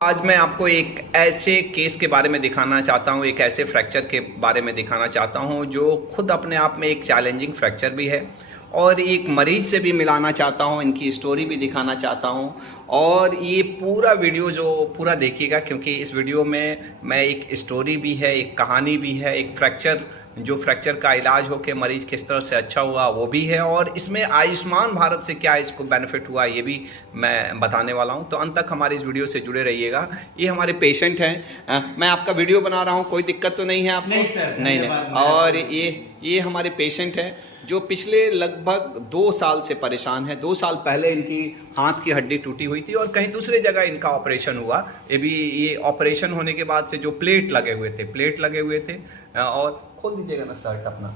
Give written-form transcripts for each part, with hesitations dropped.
आज मैं आपको एक ऐसे केस के बारे में दिखाना चाहता हूँ, एक ऐसे फ्रैक्चर के बारे में दिखाना चाहता हूँ जो खुद अपने आप में एक चैलेंजिंग फ्रैक्चर भी है और एक मरीज से भी मिलाना चाहता हूँ, इनकी स्टोरी भी दिखाना चाहता हूँ। और ये पूरा वीडियो जो पूरा देखिएगा, क्योंकि इस वीडियो में मैं एक स्टोरी भी है, एक कहानी भी है, एक फ्रैक्चर का इलाज हो के मरीज किस तरह से अच्छा हुआ वो भी है, और इसमें आयुष्मान भारत से क्या इसको बेनिफिट हुआ ये भी मैं बताने वाला हूं। तो अंत तक हमारे इस वीडियो से जुड़े रहिएगा। ये हमारे पेशेंट हैं। मैं आपका वीडियो बना रहा हूं, कोई दिक्कत तो नहीं है आपको? नहीं सर, नहीं। और ये हमारे पेशेंट हैं जो पिछले लगभग 2 साल से परेशान है। 2 साल पहले इनकी हाथ की हड्डी टूटी हुई थी और कहीं दूसरे जगह इनका ऑपरेशन हुआ। ये ऑपरेशन होने के बाद से जो प्लेट लगे हुए थे और खोल दीजिएगा ना शर्ट अपना,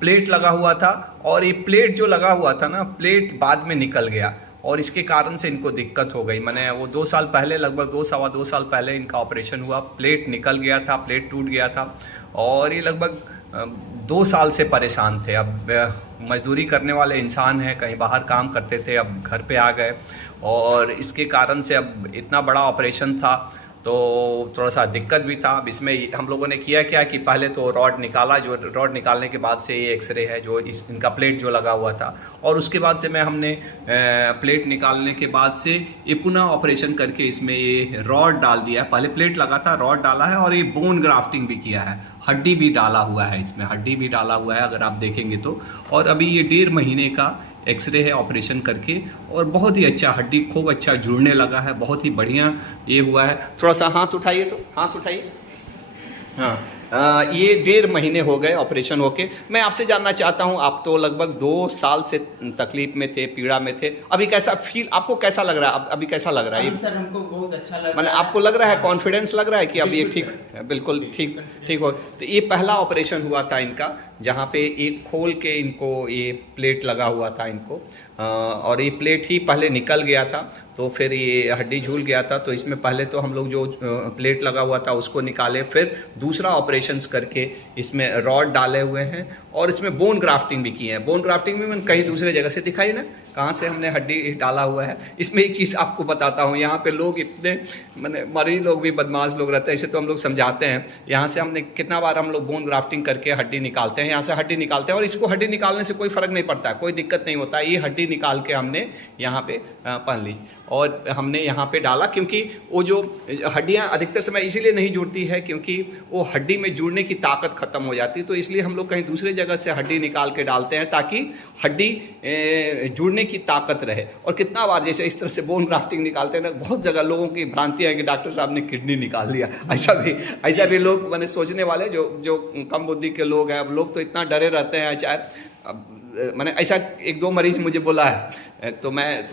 प्लेट लगा हुआ था। और ये प्लेट जो लगा हुआ था ना, प्लेट बाद में निकल गया और इसके कारण से इनको दिक्कत हो गई। मैंने वो 2 साल पहले, लगभग 2 साल पहले इनका ऑपरेशन हुआ, प्लेट निकल गया था, प्लेट टूट गया था और ये लगभग 2 साल से परेशान थे। अब मजदूरी करने वाले इंसान हैं, कहीं बाहर काम करते थे, अब घर पे आ गए और इसके कारण से अब इतना बड़ा ऑपरेशन था तो थोड़ा सा दिक्कत भी था। अब इसमें हम लोगों ने किया क्या कि पहले तो रॉड निकाला, जो रॉड निकालने के बाद से ये एक्सरे है जो इनका प्लेट जो लगा हुआ था, और उसके बाद से हमने प्लेट निकालने के बाद से ये पुनः ऑपरेशन करके इसमें ये रॉड डाल दिया है। पहले प्लेट लगा था, रॉड डाला है और ये बोन ग्राफ्टिंग भी किया है, हड्डी भी डाला हुआ है, इसमें हड्डी भी डाला हुआ है अगर आप देखेंगे तो। और अभी ये 1.5 महीने का एक्सरे है ऑपरेशन करके, और बहुत ही अच्छा, हड्डी खूब अच्छा जुड़ने लगा है, बहुत ही बढ़िया ये हुआ है। थोड़ा सा हाथ उठाइए, तो हाथ उठाइए। हाँ, ये 1.5 महीने हो गए ऑपरेशन होके। मैं आपसे जानना चाहता हूँ, आप तो लगभग 2 साल से तकलीफ में थे, पीड़ा में थे, अभी कैसा फील, आपको कैसा लग रहा है? अभी कैसा लग रहा है? सर हमको बहुत अच्छा लग मैंने रहा है। आपको लग रहा है, कॉन्फिडेंस लग रहा है कि अब ये ठीक, बिल्कुल ठीक हो। तो ये पहला ऑपरेशन हुआ था इनका, जहाँ पे एक खोल के इनको ये प्लेट लगा हुआ था इनको, और ये प्लेट ही पहले निकल गया था तो फिर ये हड्डी झूल गया था। तो इसमें पहले तो हम लोग जो प्लेट लगा हुआ था उसको निकाले, फिर दूसरा ऑपरेशंस करके इसमें रॉड डाले हुए हैं और इसमें बोन ग्राफ्टिंग भी की है। बोन ग्राफ्टिंग भी मैंने कहीं दूसरे जगह से दिखाई ना, कहाँ से हमने हड्डी डाला हुआ है। इसमें एक चीज़ आपको बताता हूँ, यहाँ पे लोग इतने मैंने मरीज लोग भी बदमाश लोग रहते हैं, इसे तो हम लोग समझाते हैं। यहाँ से हमने कितना बार हम लोग बोन ग्राफ्टिंग करके हड्डी निकालते हैं, यहाँ से हड्डी निकालते हैं और इसको हड्डी निकालने से कोई फ़र्क नहीं पड़ता है, कोई दिक्कत नहीं होता है। ये हड्डी निकाल के हमने यहाँ पे पहन ली और हमने यहाँ पे डाला, क्योंकि वो जो हड्डियाँ अधिकतर समय इसीलिए नहीं जुड़ती है क्योंकि वो हड्डी में जुड़ने की ताकत ख़त्म हो जाती है। तो इसलिए हम लोग कहीं दूसरे जगह से हड्डी निकाल के डालते हैं ताकि हड्डी जुड़ने की ताकत रहे। और कितना बार जैसे इस तरह से बोन ग्राफ्टिंग निकालते हैं ना, बहुत जगह लोगों की भ्रांति है कि डॉक्टर साहब ने किडनी निकाल लिया। ऐसा भी लोग मैंने सोचने वाले जो कम बुद्धि के लोग हैं, अब लोग तो इतना डरे रहते हैं। मैंने ऐसा 1-2 मरीज मुझे बोला है, तो मैं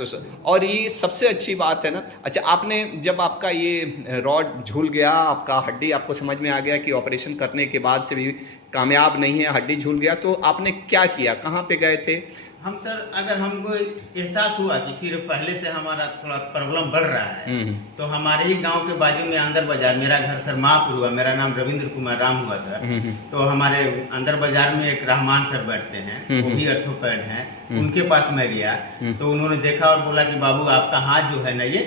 और ये सबसे अच्छी बात है ना। अच्छा, आपने जब आपका ये रॉड झूल गया, आपका हड्डी आपको समझ में आ गया कि ऑपरेशन करने के बाद से भी कामयाब नहीं है, हड्डी झूल गया, तो आपने क्या किया, कहाँ पे गए थे? हम सर, अगर हमको एहसास हुआ कि फिर पहले से हमारा थोड़ा प्रॉब्लम बढ़ रहा है, तो हमारे ही गांव के बाजू में अंदर बाजार, मेरा घर सर महापुर हुआ, मेरा नाम रविंद्र कुमार राम हुआ सर। तो हमारे अंदर बाजार में एक रहमान सर बैठते हैं, वो भी अर्थोपेड हैं, उनके पास मैं गया तो उन्होंने देखा और बोला कि बाबू आपका हाथ जो है ना ये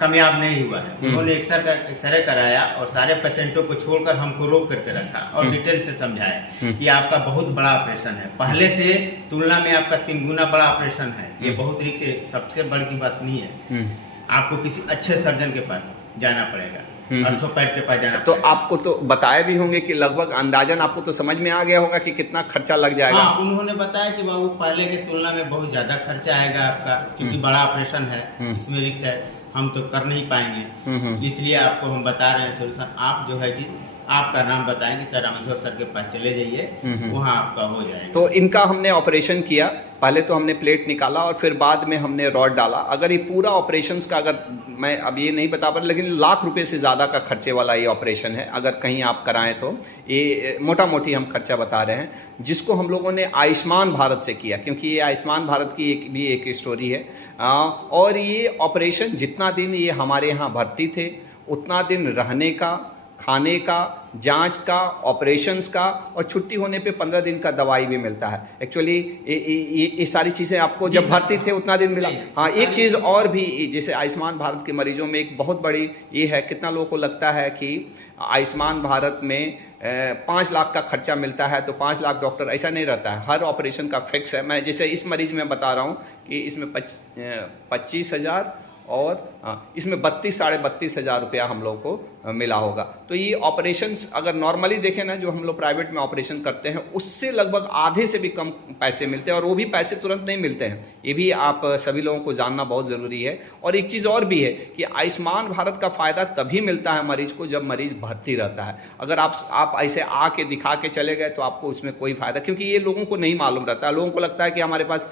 कामयाब नहीं हुआ है। उन्होंने एक्सरे कराया और सारे पेशेंटों को छोड़कर हमको रोक करके रखा और डिटेल से समझाया कि आपका बहुत बड़ा ऑपरेशन है, पहले से तुलना में आपका 3 गुना बड़ा ऑपरेशन है। ये बहुत रिस्क है, सबसे बड़ी की बात नहीं है, आपको किसी अच्छे सर्जन के पास जाना पड़ेगा, अर्थोपेड के पास जाना। तो आपको तो बताए भी होंगे कि लगभग अंदाजन आपको तो समझ में आ गया होगा कि कितना खर्चा लग जाएगा। हाँ, उन्होंने बताया कि बाबू पहले की तुलना में बहुत ज्यादा खर्चा आएगा आपका, क्योंकि बड़ा ऑपरेशन है, इसमें रिस्क है, हम तो कर नहीं पाएंगे, इसलिए आपको हम बता रहे हैं सोल्यूशन। आप जो है कि आपका नाम बताएंगे सर, रामेश्वर सर के पास चले जाइए, वहाँ आपका हो जाएगा। तो इनका हमने ऑपरेशन किया, पहले तो हमने प्लेट निकाला और फिर बाद में हमने रॉड डाला। अगर ये पूरा ऑपरेशंस का, अगर मैं अब ये नहीं बता पा रहा, लेकिन लाख रुपए से ज़्यादा का खर्चे वाला ये ऑपरेशन है। अगर कहीं आप कराएं तो ये मोटा मोटी हम खर्चा बता रहे हैं, जिसको हम लोगों ने आयुष्मान भारत से किया, क्योंकि ये आयुष्मान भारत की एक स्टोरी है। और ये ऑपरेशन जितना दिन ये हमारे यहाँ भर्ती थे, उतना दिन रहने का खाने का, जांच का, ऑपरेशंस का, और छुट्टी होने पे 15 दिन का दवाई भी मिलता है। एक्चुअली ये सारी चीज़ें आपको जब भर्ती थे उतना दिन मिला। हाँ, एक चीज़ और भी, जैसे आयुष्मान भारत के मरीजों में एक बहुत बड़ी ये है, कितना लोगों को लगता है कि आयुष्मान भारत में 5 लाख का खर्चा मिलता है तो 5 लाख डॉक्टर, ऐसा नहीं रहता है। हर ऑपरेशन का फिक्स है। मैं जैसे इस मरीज में बता रहा हूँ कि इसमें 25,000 और इसमें 32,500 रुपया हम लोग को मिला होगा। तो ये ऑपरेशंस अगर नॉर्मली देखें ना, जो हम लोग प्राइवेट में ऑपरेशन करते हैं उससे लगभग आधे से भी कम पैसे मिलते हैं, और वो भी पैसे तुरंत नहीं मिलते हैं। ये भी आप सभी लोगों को जानना बहुत ज़रूरी है। और एक चीज़ और भी है कि आयुष्मान भारत का फ़ायदा तभी मिलता है मरीज को जब मरीज भर्ती रहता है। अगर आप ऐसे आके दिखा के चले गए तो आपको उसमें कोई फ़ायदा, क्योंकि ये लोगों को नहीं मालूम रहता है। लोगों को लगता है कि हमारे पास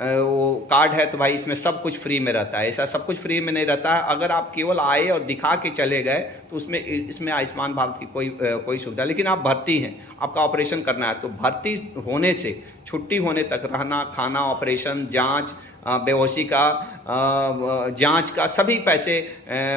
वो कार्ड है तो भाई इसमें सब कुछ फ्री में रहता है। ऐसा सब कुछ फ्री में नहीं रहता है। अगर आप केवल आए और दिखा के चले गए तो इसमें आयुष्मान भारत की कोई सुविधा, लेकिन आप भर्ती हैं, आपका ऑपरेशन करना है, तो भर्ती होने से छुट्टी होने तक रहना, खाना, ऑपरेशन, जांच, बेहोशी का जांच का सभी पैसे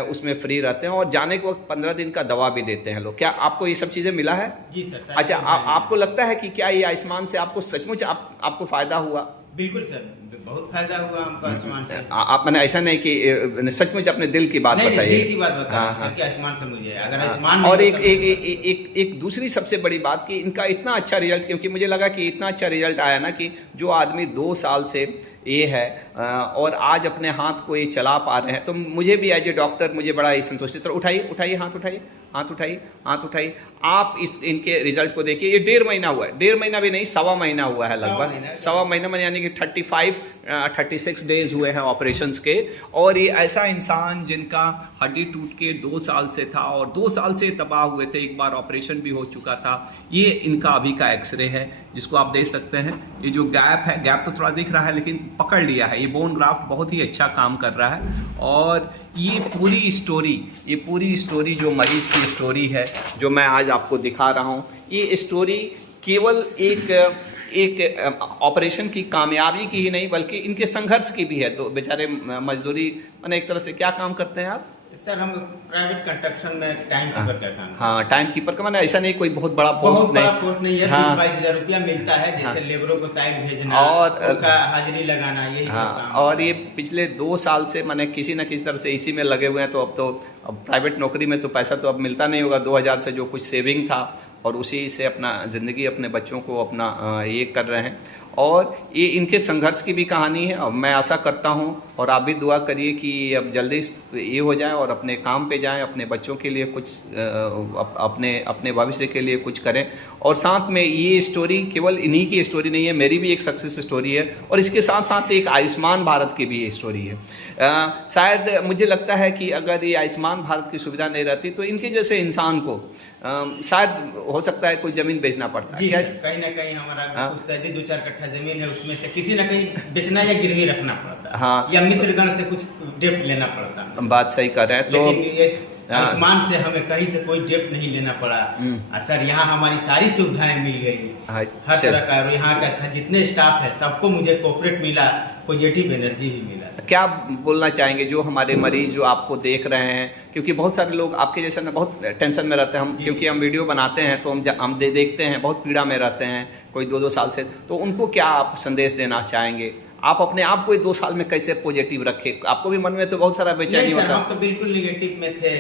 उसमें फ्री रहते हैं, और जाने के वक्त 15 दिन का दवा भी देते हैं लोग। क्या आपको ये सब चीज़ें मिला है? जी सर। अच्छा, आपको लगता है कि क्या ये आयुष्मान से आपको सचमुच आपको फ़ायदा हुआ? बिल्कुल सर, बहुत फायदा हुआ हमको आयुष्मान से। आप मैंने ऐसा नहीं कि सचमुच अपने दिल की बात बताइए। दिल की बात बता सर कि आयुष्मान से मुझे अगर आयुष्मान और एक दूसरी सबसे बड़ी बात कि इनका इतना अच्छा रिजल्ट, क्योंकि मुझे लगा कि इतना अच्छा रिजल्ट आया ना कि जो आदमी 2 साल से ये है और आज अपने हाथ को ये चला पा रहे हैं, तो मुझे भी एज ए डॉक्टर मुझे बड़ा ही संतुष्टि। तो उठाइए हाथ उठाइए। आप इनके रिजल्ट को देखिए। ये 1.5 महीना हुआ है, 1.5 महीना भी नहीं, 1.25 महीना हुआ है लगभग, 1.25 महीना में, यानी कि 36 डेज हुए हैं ऑपरेशंस के। और ये ऐसा इंसान जिनका हड्डी टूट के 2 साल से था और 2 साल से तबाह हुए थे, एक बार ऑपरेशन भी हो चुका था। ये इनका अभी का एक्सरे है जिसको आप देख सकते हैं। ये जो गैप है, गैप तो थोड़ा दिख रहा है लेकिन पकड़ लिया है। ये बोन ग्राफ्ट बहुत ही अच्छा काम कर रहा है। और ये पूरी स्टोरी जो मरीज की स्टोरी है, जो मैं आज आपको दिखा रहा हूँ, ये स्टोरी केवल एक ऑपरेशन की कामयाबी की ही नहीं बल्कि इनके संघर्ष की भी है। तो बेचारे मजदूरी, मैंने एक तरह से क्या काम करते हैं आप? सर हम प्राइवेट कंस्ट्रक्शन में टाइम कीपर का काम। हाँ, टाइम कीपर का, मैंने ऐसा नहीं कोई बहुत बड़ा पोस्ट नहीं है। 20-22 हज़ार रुपया मिलता है, जैसे लेबरों को साइड भेजना और उनका हाजिरी लगाना, यही सब काम। और ये पिछले 2 साल से मैंने किसी न किसी तरह से इसी में लगे हुए हैं। तो अब प्राइवेट नौकरी में तो पैसा तो अब मिलता नहीं होगा। 2000 से जो कुछ सेविंग था और उसी से अपना ज़िंदगी, अपने बच्चों को अपना ये कर रहे हैं। और ये इनके संघर्ष की भी कहानी है। और मैं आशा करता हूँ और आप भी दुआ करिए कि अब जल्दी ये हो जाए और अपने काम पे जाएं, अपने बच्चों के लिए कुछ, अपने भविष्य के लिए कुछ करें। और साथ में ये स्टोरी केवल इन्हीं की स्टोरी नहीं है, मेरी भी एक सक्सेस स्टोरी है, और इसके साथ साथ एक आयुष्मान भारत की भी स्टोरी है। शायद मुझे लगता है कि अगर ये आयुष्मान भारत की सुविधा नहीं रहती तो इनके जैसे इंसान को शायद हो सकता है कोई ज़मीन बेचना पड़ता है। कहीं ना कहीं हमारा कुछ 2-4 कट्ठा जमीन है, उसमें से किसी ना कहीं बेचना या गिरवी रखना पड़ता है। हाँ, या मित्रगण से कुछ डेप्ट लेना पड़ता है। बात सही कर रहे हैं। तो आयुष्मान से हमें कहीं से कोई डेप्ट नहीं लेना पड़ा सर। यहाँ हमारी सारी सुविधाएं मिल गई, हर तरह का। और यहाँ का जितने स्टाफ है सबको मुझे कोऑपरेट मिला, पॉजिटिव एनर्जी भी मिला। क्या बोलना चाहेंगे जो हमारे मरीज जो आपको देख रहे हैं, क्योंकि बहुत सारे लोग आपके जैसे ना बहुत टेंशन में रहते हैं, हम क्योंकि हम वीडियो बनाते हैं तो हम देखते हैं, बहुत पीड़ा में रहते हैं, कोई 2-2 साल से। तो उनको क्या आप संदेश देना चाहेंगे? आप अपने आप को 2 साल में कैसे पॉजिटिव रखे? आपको भी मन में तो बहुत सारा बेचैनी होता है। हम तो बिल्कुल निगेटिव में थे,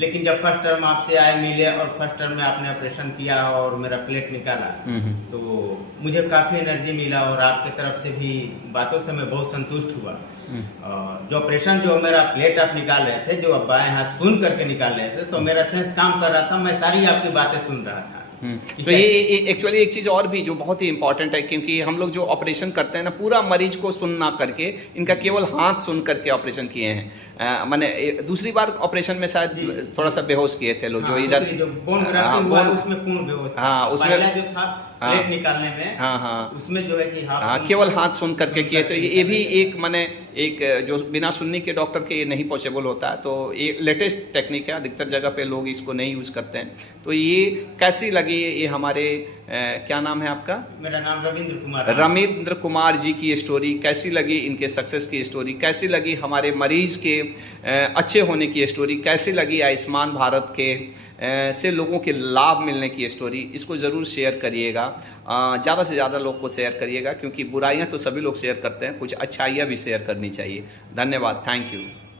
लेकिन जब फर्स्ट टर्म आपसे आए, मिले और फर्स्ट टर्म में आपने ऑपरेशन किया और मेरा प्लेट निकाला, तो मुझे काफ़ी एनर्जी मिला। और आपके तरफ से भी बातों से मैं बहुत संतुष्ट हुआ। जो ऑपरेशन, जो मेरा प्लेट आप निकाल रहे थे, जो आप बाएं हाथ सुन करके निकाल रहे थे, तो मेरा सेंस काम कर रहा था, मैं सारी आपकी बातें सुन रहा था। तो ये एक्चुअली एक चीज़ और भी जो बहुत ही इंपॉर्टेंट है, क्योंकि हम लोग जो ऑपरेशन करते हैं ना, पूरा मरीज को सुन ना करके, इनका केवल हाथ सुन करके ऑपरेशन किए हैं। मैंने दूसरी बार ऑपरेशन में शायद थोड़ा सा बेहोश किए थे लोग, जो इधर बोन ग्राफ्टिंग हुआ उसमें पूर्ण बेहोश। हाँ, उसमें जो था प्लेट निकालने में, उसमें जो है कि केवल हाथ सुन करके किए। तो ये भी एक जो बिना सुनने के डॉक्टर के ये नहीं पॉसिबल होता है। तो ये लेटेस्ट टेक्निक है, अधिकतर जगह पे लोग इसको नहीं यूज़ करते हैं। तो ये कैसी लगी ये हमारे क्या नाम है आपका? मेरा नाम रविंद्र कुमार जी की स्टोरी कैसी लगी? इनके सक्सेस की स्टोरी कैसी लगी? हमारे मरीज के अच्छे होने की स्टोरी कैसी लगी? आयुष्मान भारत के से लोगों के लाभ मिलने की स्टोरी, इसको ज़रूर शेयर करिएगा, ज़्यादा से ज़्यादा लोग को शेयर करिएगा, क्योंकि बुराइयां तो सभी लोग शेयर करते हैं, कुछ अच्छाइयाँ भी शेयर करनी चाहिए। धन्यवाद, थैंक यू।